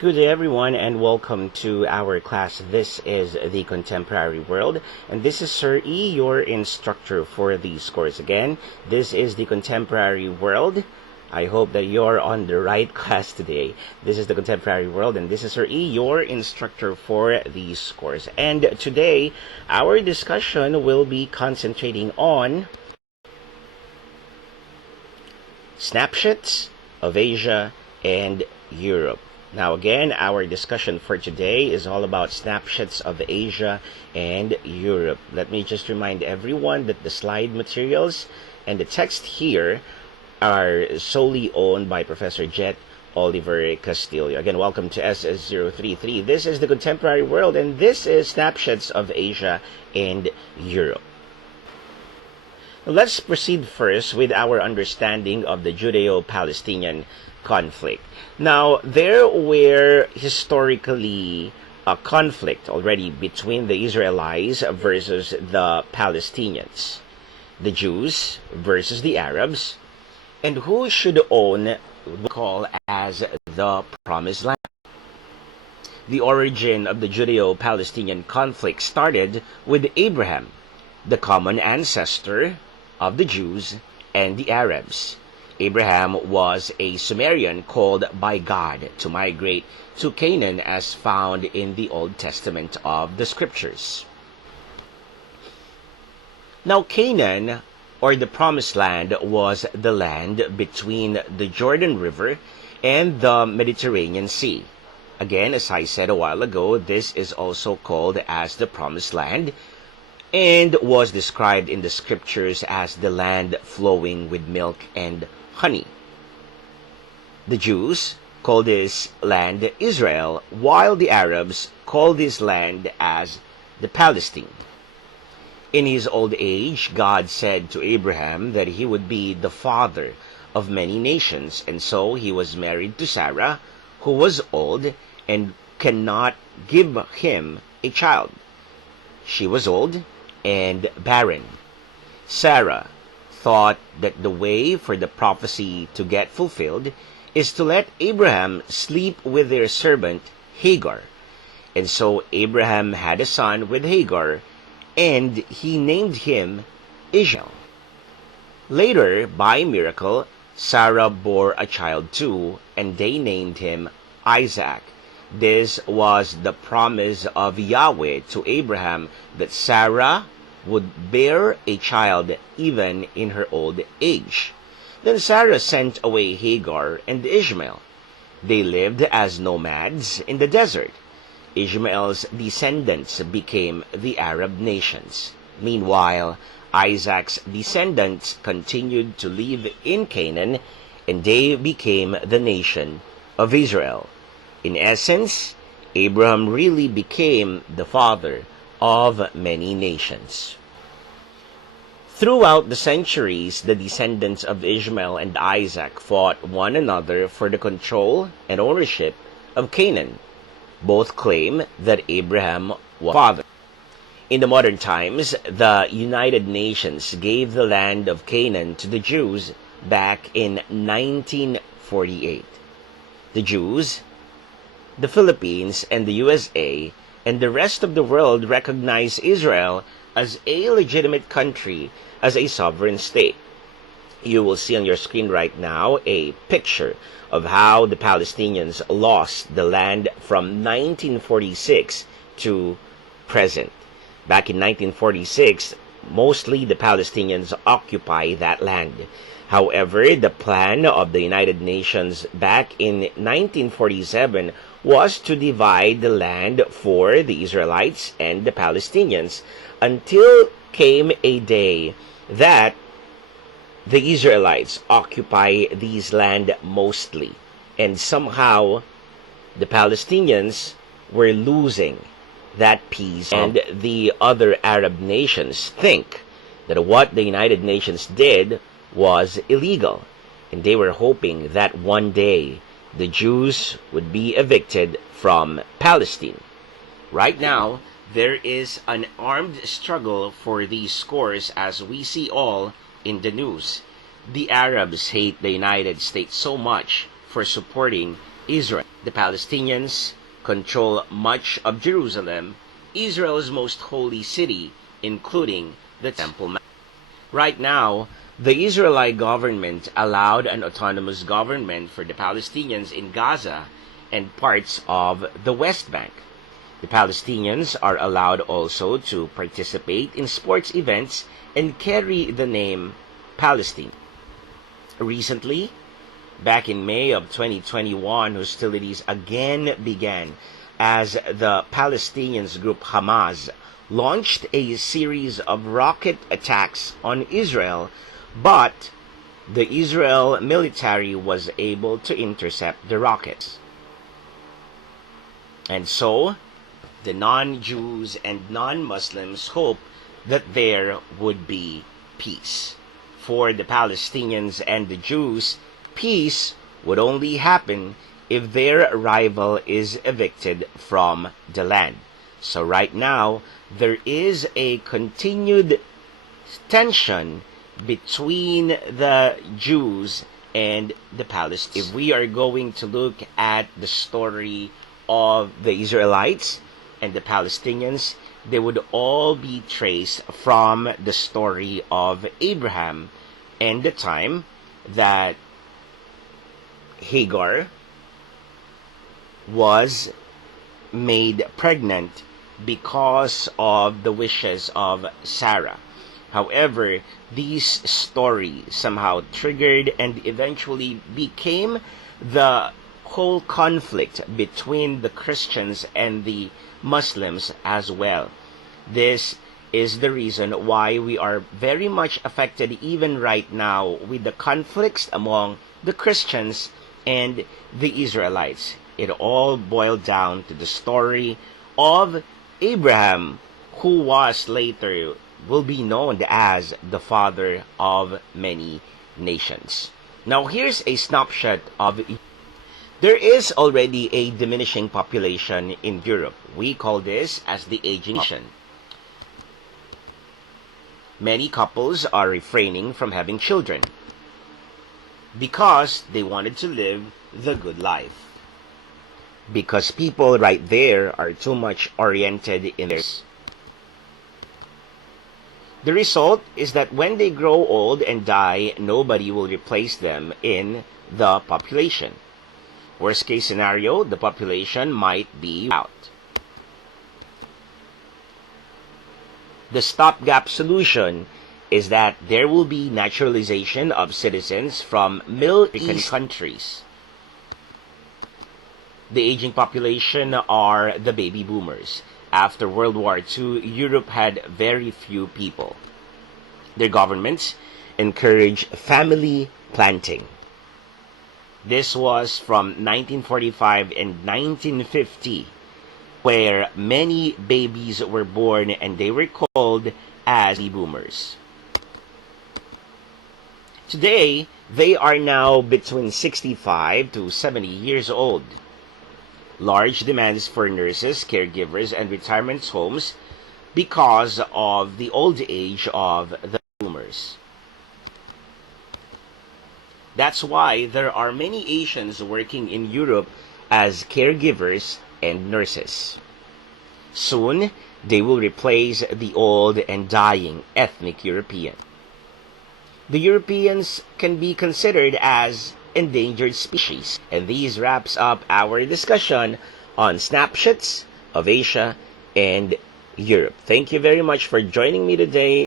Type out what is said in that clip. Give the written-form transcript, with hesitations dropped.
Good day everyone and welcome to our class. This is the Contemporary World and this is Sir E, your instructor for these course. Again, this is the Contemporary World. I hope that you're on the right class today. This is the Contemporary World and this is Sir E, your instructor for these course. And today, our discussion will be concentrating on snapshots of Asia and Europe. Now again, our discussion for today is all about snapshots of Asia and Europe. Let me just remind everyone that the slide materials and the text here are solely owned by Professor Jet Oliver Castillo. Again, welcome to SS033. This is the Contemporary World and this is snapshots of Asia and Europe. Let's proceed first with our understanding of the Judeo-Palestinian conflict. Now, there were historically a conflict already between the Israelites versus the Palestinians, the Jews versus the Arabs, and who should own what we call as the Promised Land. The origin of the Judeo-Palestinian conflict started with Abraham, the common ancestor of the Jews and the Arabs. Abraham was a Sumerian called by God to migrate to Canaan as found in the Old Testament of the Scriptures. Now Canaan, or the Promised Land, was the land between the Jordan River and the Mediterranean Sea. Again, as I said a while ago, this is also called as the Promised Land, and was described in the Scriptures as the land flowing with milk and honey. The Jews call this land Israel, while the Arabs call this land as the Palestine. In his old age, God said to Abraham that he would be the father of many nations, and so he was married to Sarah, who was old and cannot give him a child. She was old and barren. Sarah thought that the way for the prophecy to get fulfilled is to let Abraham sleep with their servant Hagar. And so Abraham had a son with Hagar, and he named him Ishmael. Later, by miracle, Sarah bore a child too, and they named him Isaac. This was the promise of Yahweh to Abraham that Sarah would bear a child even in her old age. Then Sarah sent away Hagar and Ishmael. They lived as nomads in the desert. Ishmael's descendants became the Arab nations. Meanwhile, Isaac's descendants continued to live in Canaan, and they became the nation of Israel. In essence, Abraham really became the father of many nations. Throughout the centuries, the descendants of Ishmael and Isaac fought one another for the control and ownership of Canaan. Both claim that Abraham was father. In the modern times, the United Nations gave the land of Canaan to the Jews back in 1948. The Jews, the Philippines, and the USA, and the rest of the world recognize Israel as a legitimate country, as a sovereign state. You will see on your screen right now a picture of how the Palestinians lost the land from 1946 to present. Back in 1946, mostly the Palestinians occupy that land. However, the plan of the United Nations back in 1947 was to divide the land for the Israelites and the Palestinians until came a day that the Israelites occupy these land mostly, and somehow the Palestinians were losing that peace, and the other Arab nations think that what the United Nations did was illegal, and they were hoping that one day the Jews would be evicted from Palestine. Right now, there is an armed struggle for these scores, as we see all in the news. The Arabs hate the United States so much for supporting Israel. The Palestinians control much of Jerusalem, Israel's most holy city, including the Temple Mount. Right now, the Israelite government allowed an autonomous government for the Palestinians in Gaza and parts of the West Bank. The Palestinians are allowed also to participate in sports events and carry the name Palestine. Recently, back in May of 2021, hostilities again began as the Palestinians group Hamas launched a series of rocket attacks on Israel, but the Israel military was able to intercept the rockets. And so, the non-Jews and non-Muslims hope that there would be peace. For the Palestinians and the Jews, peace would only happen if their rival is evicted from the land. So right now, there is a continued tension between the Jews and the Palestinians. If we are going to look at the story of the Israelites and the Palestinians, they would all be traced from the story of Abraham and the time that Hagar was made pregnant because of the wishes of Sarah. However, these stories somehow triggered and eventually became the whole conflict between the Christians and the Muslims as well. This is the reason why we are very much affected even right now with the conflicts among the Christians and the Israelites. It all boiled down to the story of Abraham, who was later will be known as the father of many nations. Now here's a snapshot of. There is already a diminishing population in Europe. We call this as the aging nation. Many couples are refraining from having children because they wanted to live the good life. Because people right there are too much oriented in this. The result is that when they grow old and die, nobody will replace them in the population. Worst case scenario, the population might be out. The stopgap solution is that there will be naturalization of citizens from Middle East countries. The aging population are the baby boomers. After World War II, Europe had very few people. Their governments encouraged family planting. This was from 1945 and 1950, where many babies were born and they were called as baby boomers. Today, they are now between 65 to 70 years old. Large demands for nurses, caregivers, and retirement homes because of the old age of the boomers. That's why there are many Asians working in Europe as caregivers and nurses. Soon, they will replace the old and dying ethnic European. The Europeans can be considered as endangered species. And these wraps up our discussion on snapshots of Asia and Europe. Thank you very much for joining me today.